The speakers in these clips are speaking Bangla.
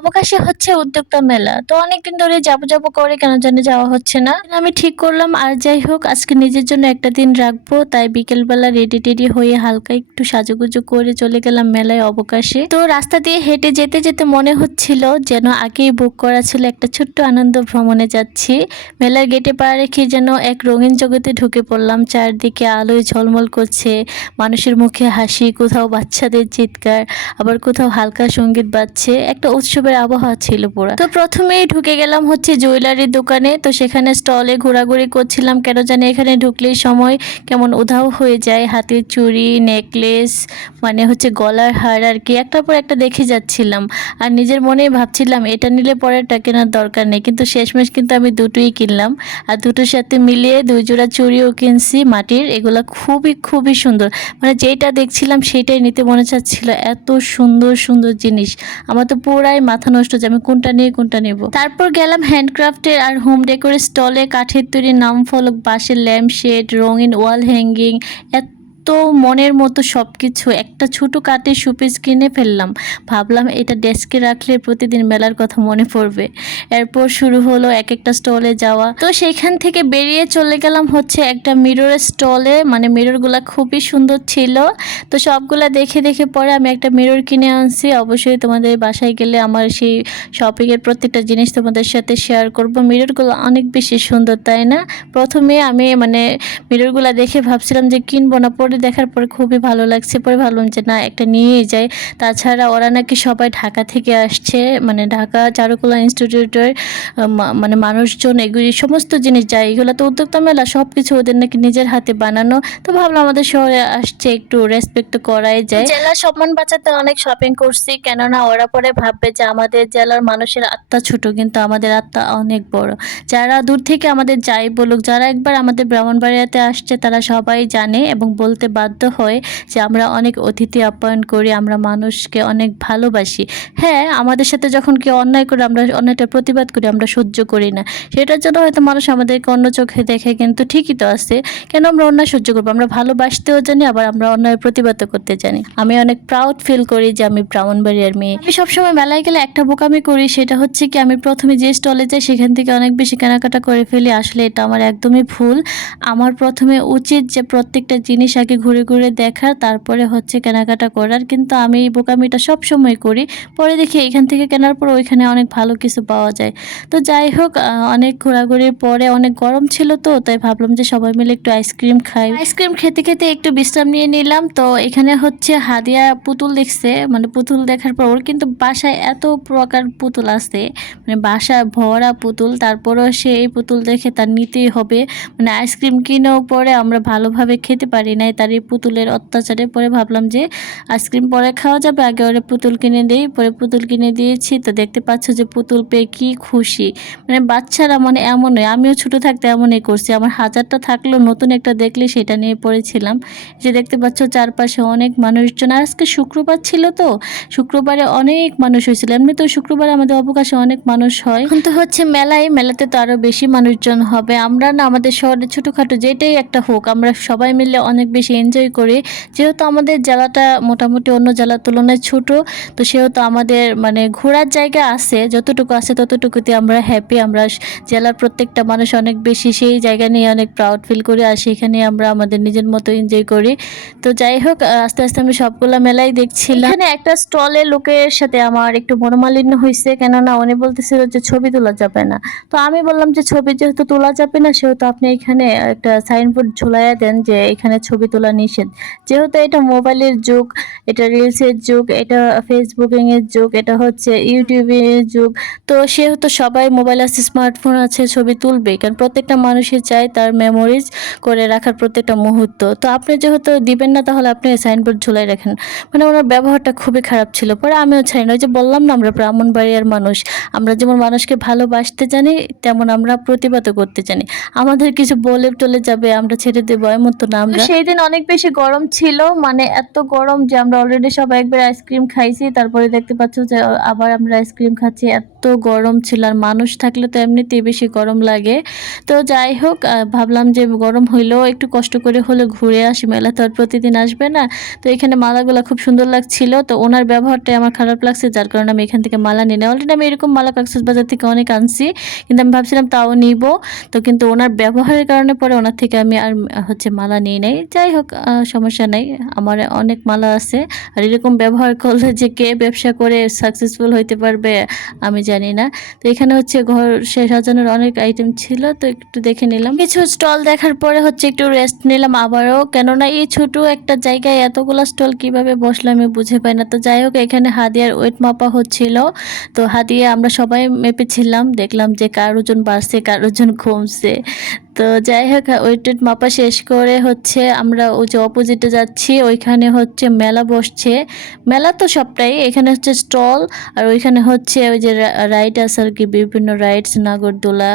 অবকাশে হচ্ছে উদ্যোক্তা মেলা। তো অনেকদিন ধরে যাব যাব করে কেন জানি যাওয়া হচ্ছে না। আমি ঠিক করলাম, আর যাই হোক, আজকে নিজের জন্য একটা দিন রাখব। তাই বিকেলবেলা রেডি টেডি হয়ে হালকা একটু সাজুগুজু করে চলে গেলাম মেলায় অবকাশে। তো রাস্তা দিয়ে হেঁটে যেতে যেতে মনে হচ্ছিল যেন আগেই বুক করা ছিল একটা ছোট্ট আনন্দ ভ্রমণে যাচ্ছি। মেলার গেটে পা রেখে যেন এক রঙিন জগতে ঢুকে পড়লাম। চারদিকে আলোয় ঝলমল করছে, মানুষের মুখে হাসি, কোথাও বাচ্চাদের চিৎকার, আবার কোথাও হালকা সংগীত বাজছে। একটা উৎসবের আবহাওয়া ছিল পুরো। তো প্রথমেই ঢুকে গেলাম হচ্ছে জুয়েলারির দোকানে। তো সেখানে স্টলে ঘোরাঘুরি করছিলাম, কেন জানি এখানে ঢুকলেই সময় কেমন উধাও হয়ে যায়। হাতের চুড়ি নেকলেস মানে হচ্ছে গলার হার আর কি, একটার পর একটা দেখে যাচ্ছিলাম। আর নিজের মনে ভাবছিলাম, এটা নিলে পরেরটা কেনার দরকার নেই। কিন্তু শেষমেশ কিন্তু আমি দুটোই কিনলাম। আর দুটোর সাথে মিলিয়ে দুই জোড়া চুড়িও কিনছি মাটির। এগুলো খুবই খুবই সুন্দর। মানে যেটা দেখছিলাম সেটাই নিতে মনে চাচ্ছিল। এত সুন্দর সুন্দর জিনিস। আমার তো পুরাই মাথা নষ্ট যে আমি কোনটা নিয়ে, কোনটা নেব। তারপর গেলাম হ্যান্ডক্রাফটের আর হোম ডেকোর স্টলে কাঠের তৈরি নাম ফলক বাঁশের ল্যাম্প শেড রঙিন ওয়াল হ্যাঙ্গিং এত মনের মতো সব কিছু একটা ছোট কাঠের শোপিস কিনে ফেললাম। ভাবলাম এটা ডেস্কে রাখলে প্রতিদিন মেলার কথা মনে পড়বে। এরপর শুরু হলো এক একটা স্টলে যাওয়া। তো সেখান থেকে বেরিয়ে চলে গেলাম হচ্ছে একটা মিররের স্টলে। মানে মিররগুলা খুবই সুন্দর ছিল। তো সবগুলা দেখে দেখে পরে আমি একটা মিরর কিনে আনছি। অবশ্যই তোমাদের বাসায় গেলে আমার সেই শপিংয়ের প্রত্যেকটা জিনিস তোমাদের সাথে শেয়ার করব। মিররগুলো অনেক বেশি সুন্দর, তাই না? প্রথমে আমি মানে মিররগুলো দেখে ভাবছিলাম যে কিনবো না, পরে দেখার পরে খুবই ভালো লাগছে। পরে ভাবলাম যে না, একটা নিয়েই যাই। তাছাড়া ওরা নাকি সবাই ঢাকা থেকে আসছে মানে ঢাকা চারুকলা ইনস্টিটিউটের মানে মানুষজন এগুলি সমস্ত জিনিস যায়। এগুলো তো উদ্যোক্তা মেলা সব কিছু ওদের নাকি নিজের হাতে বানানো। তো ভাবলাম আমাদের শহরে আসছে, একটু রেসপেক্ট করাই যায়। জেলার সম্মান বাঁচাতে অনেক শপিং করছি, কেননা ওরা পরে ভাববে যে আমাদের জেলার মানুষের আত্মা ছোট, কিন্তু আমাদের আত্মা অনেক বড়। যারা দূর থেকে আমাদের যাই বলুক, যারা একবার আমাদের ব্রাহ্মণবাড়িয়াতে আসছে, তারা সবাই জানে এবং বলতে বাধ্য হয় যে আমরা অনেক অতিথি আপ্যায়ন করি, আমরা মানুষকে অনেক ভালোবাসি। হ্যাঁ আমাদের সাথে যখন কেউ অন্যায় করে, আমরা অন্যায়টা প্রতিবাদ করি, আমরা সহ্য করি না। সেটার জন্য হয়তো মানুষ আমাদেরকে অন্য চোখে দেখে কিন্তু ঠিকই তো আছে। কেন আমরা অন্যায় সহ্য করব? আমরা ভালোবাসতেও জানি, আবার আমরা অন্যায় প্রতিবাদও করতে জানি। আমি অনেক প্রাউড ফিল করি যে আমি ব্রাহ্মণবাড়িয়ার মেয়ে। আমি সবসময় মেলায় গেলে একটা বোকামি করি, সেটা হচ্ছে কি, আমি প্রথমে যে স্টলে যাই, সেখান থেকে অনেক বেশি কেনাকাটা করে ফেলি। আসলে এটা আমার একদমই ভুল। আমার প্রথমে উচিত যে প্রত্যেকটা জিনিস আগে ঘুরে ঘুরে দেখার, তারপরে হচ্ছে কেনাকাটা করার। কিন্তু আমি এই বোকামিটা সব সময় করি। পরে দেখি এখান থেকে কেনার পর ওইখানে অনেক ভালো কিছু পাওয়া যায়। তো যাই হোক অনেক ঘোরাঘুরির পরে অনেক গরম ছিল তো, তাই ভাবলাম যে সবাই মিলে একটু আইসক্রিম খাই। আইসক্রিম খেতে খেতে একটু বিশ্রাম নিয়ে নিলাম। তো এখানে হচ্ছে হাদিয়া পুতুল দেখছে। মানে পুতুল দেখার পর ওর কিন্তু বাসায় এত প্রকার পুতুল আছে। মানে বাসা ভরা পুতুল, তারপরেও সে এই পুতুল দেখে তার নিতেই হবে। মানে আইসক্রিম কিনেও পরে আমরা ভালোভাবে খেতে পারি নাই। তার এই পুতুলের অত্যাচারে পরে ভাবলাম যে আইসক্রিম পরে খাওয়া যাবে। আগে ওরে পুতুল কিনে দিই, পরে পুতুল কিনে দিয়েছি। তো দেখতে পাচ্ছ যে পুতুল পেয়ে কি খুশি। মানে বাচ্চারা মানে এমনই আমিও ছোট থাকতে এমনই করছি। আমার হাজারটা থাকলেও নতুন একটা দেখলে সেটা নিয়ে পড়েছিলাম। যে দেখতে পাচ্ছ চারপাশে অনেক মানুষজন। আজকে শুক্রবার ছিল তো, শুক্রবারে অনেক মানুষ হয়েছিল। এমনি তো শুক্রবারে আমাদের অবকাশে অনেক মানুষ হয়। এখন তো হচ্ছে মেলায়, মেলাতে তো আরও বেশি মানুষজন হবে। আমরা না আমাদের শহরে ছোটোখাটো যেটাই একটা হোক, আমরা সবাই মিলে অনেক বেশি এনজয় করি। যেহেতু আমাদের জেলাটা মোটামুটি অন্য জেলার তুলনায় ছোট, তো সেহেতু আমাদের মানে ঘোরার জায়গা আছে, যতটুকু আছে ততটুকুতে আমরা হ্যাপি আমরা জেলার প্রত্যেকটা মানুষ অনেক বেশি সেই জায়গা নিয়ে অনেক প্রাউড ফিল করি আর সেখানে আমরা আমাদের নিজের মতো এনজয় করি। তো যাই হোক আস্তে আস্তে আমি সবগুলা মেলাই দেখছিলাম। এখানে একটা স্টলে লোকের সাথে আমার একটু মনোমালিন্য হয়েছে কেননা উনি বলতেছিল যে ছবি তোলা যাবে না। তো আমি বললাম যে ছবি যেহেতু তোলা যাবে না, সেহেতু আপনি এখানে একটা সাইনবোর্ড ঝুলাইয়া দেন যে এখানে ছবি তোলা নিষেধ। যেহেতু এটা মোবাইলের যুগ, এটা রিলসের যুগ, এটা ফেসবুকিং এর যুগ, এটা হচ্ছে ইউটিউবের যুগ, তো সেহেতু সবাই মোবাইল আছে, স্মার্টফোন আছে, ছবি তুলবে, কারণ প্রত্যেকটা মানুষের চাই তার মেমোরিজ করে রাখার প্রত্যেকটা মুহূর্ত। তো আপনি যেহেতু দিবেন না, তাহলে আপনি সাইনবোর্ড ঝুলাই রাখেন। মানে ওনার ব্যবহারটা খুবই খারাপ ছিল, পরে আমিও চাই না ওই যে বললাম না, আমরা ব্রাহ্মণ ব্রাহ্মণবাড়িয়ার মানুষ, আমরা যেমন মানুষকে ভালোবাসতে জানি, তেমন আমরা প্রতিবাদও করতে জানি। আমাদের কিছু বলে টলে যাবে, আমরা ছেড়ে দেবো, এমন তো না আমরা। সেই দিন অনেক বেশি গরম ছিল মানে এত গরম যে আমরা অলরেডি সব একবার আইসক্রিম খাইছি, তারপরে দেখতে পাচ্ছ যে আবার আমরা আইসক্রিম খাচ্ছি, এত গরম ছিল আর মানুষ থাকলে তো এমনিতেই বেশি গরম লাগে। তো যাই হোক ভাবলাম যে গরম হইলেও একটু কষ্ট করে হলে ঘুরে আসি, মেলা তো আর প্রতিদিন আসবে না। তো এখানে মালাগুলো খুব সুন্দর লাগছিল, তো ওনার ব্যবহারটাই আমার খারাপ লাগছে, যার কারণে আমি এখান থেকে মালা নিই না অলরেডি আমি এরকম মালা কক্সেস বাজার থেকে অনেক আনছি, কিন্তু আমি ভাবছিলাম তাও নিব। তো কিন্তু ওনার ব্যবহারের কারণে পরে ওনার থেকে আমি আর হচ্ছে মালা নিই নাই। যাই হোক আহ, সমস্যা নাই। আমার অনেক মালা আছে। আর এরকম ব্যবহার করলে যে কে ব্যবসা করে সাকসেসফুল হইতে পারবে আমি জানি না। তো এখানে হচ্ছে ঘর সে সাজানোর অনেক আইটেম ছিল তো একটু দেখে নিলাম। কিছু স্টল দেখার পরে হচ্ছে একটু রেস্ট নিলাম আবারও। কেননা এই ছোট একটা জায়গায় এতগুলো স্টল কীভাবে বসলাম আমি বুঝে পাই না। তো যাই হোক এখানে হাদিয়ার ওয়েট মাপা হচ্ছিল। তো হাদিয়া আমরা সবাই মেপেছিলাম দেখলাম যে কার ওজন বাড়ছে কার ওজন কমছে। তো যাই হোক ওয়েট টেট মাপা শেষ করে হচ্ছে আমরা ওই যে অপোজিটে যাচ্ছি, ওইখানে হচ্ছে মেলা বসছে। মেলা তো সবটাই, এখানে হচ্ছে স্টল আর ওইখানে হচ্ছে ওই যে রাইড আছে আর কি, বিভিন্ন রাইডস নাগরদোলা,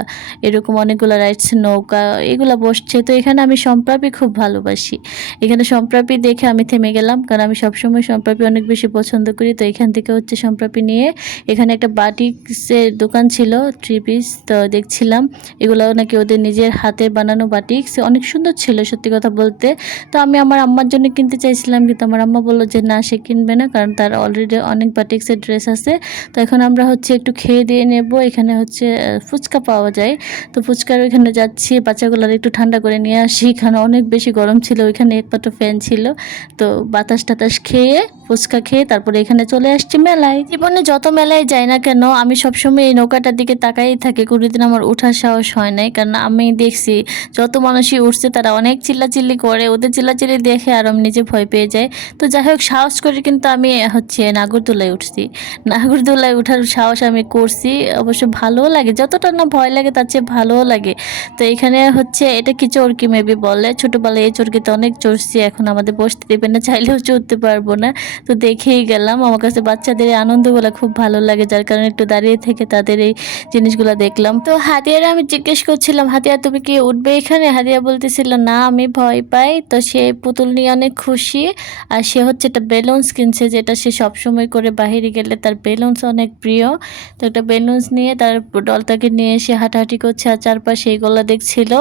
এরকম অনেকগুলো রাইডস নৌকা, এগুলো বসছে। তো এখানে আমি সম্প্রাপি খুব ভালোবাসি। এখানে সম্প্রাপি দেখে আমি থেমে গেলাম, কারণ আমি সবসময় সম্প্রাপি অনেক বেশি পছন্দ করি। তো এখান থেকে হচ্ছে সম্প্রাপি নিয়ে এখানে একটা বাটিক্সের দোকান ছিল থ্রি পিস তো দেখছিলাম। এগুলো নাকি ওদের নিজের হাতে বানানো বাটিক্স অনেক সুন্দর ছিল সত্যি কথা বলতে। তো আমি আমার আম্মার জন্য কিনতে চাইছিলাম, কিন্তু আমার আম্মা বলল যে না, সে কিনবে না, কারণ তার অলরেডি অনেক বাটিক্সের ড্রেস আছে। তো এখন আমরা হচ্ছে একটু খেয়ে দিয়ে নেব, এখানে হচ্ছে ফুচকা পাওয়া যায়। তো ফুচকার ওইখানে যাচ্ছি, বাচ্চাগুলোর একটু ঠান্ডা করে নিয়ে আসি, এখানে অনেক বেশি গরম ছিল, ওইখানে একমাত্র ফ্যান ছিল। তো বাতাস টাতাস খেয়ে, ফুচকা খেয়ে তারপরে এখানে চলে আসছি মেলায়। জীবনে যত মেলায় যাই না কেন, আমি সবসময় এই নৌকাটার দিকে তাকাই থাকি, কোনোদিন আমার ওঠার সাহস হয় নাই, কারণ আমি দেখছি। যত মানুষই উঠছে তারা অনেক চিল্লাচিল্লি করে, ওদের চিল্লাচিল্লি দেখে আর আমি নিজে ভয় পেয়ে যাই। তো যাই হোক সাহস করে কিন্তু আমি হচ্ছে নাগরদোলায় উঠছি। নাগরদোলায় ওঠার সাহস আমি করছি, অবশ্য ভালোও লাগে। যতটা না ভয় লাগে, তার চেয়ে ভালোও লাগে। তো এখানে হচ্ছে, এটা কি চরকি মেবি বলে? ছোটোবেলায় এই চরকিতে অনেক চড়ছি এখন আমাদের বসতে দেবে না, চাইলেও চড়তে পারব না। তো দেখেই গেলাম, আমার কাছে বাচ্চাদের আনন্দগুলো খুব ভালো লাগে, যার কারণে একটু দাঁড়িয়ে থেকে তাদের এই জিনিসগুলো দেখলাম। তো হাতিয়ারে আমি জিজ্ঞেস করছিলাম, হাতিয়ার তুমি কি উঠবে এখানে? হাতিয়া বলতেছিল, না, আমি ভয় পাই। তো সে পুতুল নিয়ে অনেক খুশি। আর সে হচ্ছে একটা বেলুনস কিনছে, যেটা সে সবসময় করে বাহিরে গেলে তার বেলুনস অনেক প্রিয়। তো একটা বেলুনস নিয়ে তার ডলটাকে নিয়ে এসে হাঁটাহাঁটি করছে আর চারপাশে এইগুলো দেখছিল।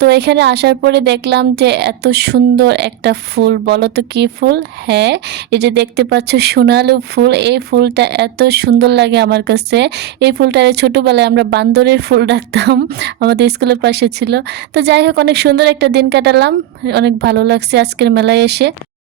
তো এখানে আসার পরে দেখলাম যে এত সুন্দর একটা ফুল, বলো তো কী ফুল? হ্যাঁ এই যে দেখতে পাচ্ছ সোনালু ফুল, এই ফুলটা এত সুন্দর লাগে আমার কাছে। এই ফুলটা ছোটোবেলায় আমরা বান্দরের ফুল ডাকতাম আমাদের স্কুলের পাশে ছিল। তো যাই হোক, অনেক সুন্দর একটা দিন কাটালাম। অনেক ভালো লাগছে আজকের মেলায় এসে।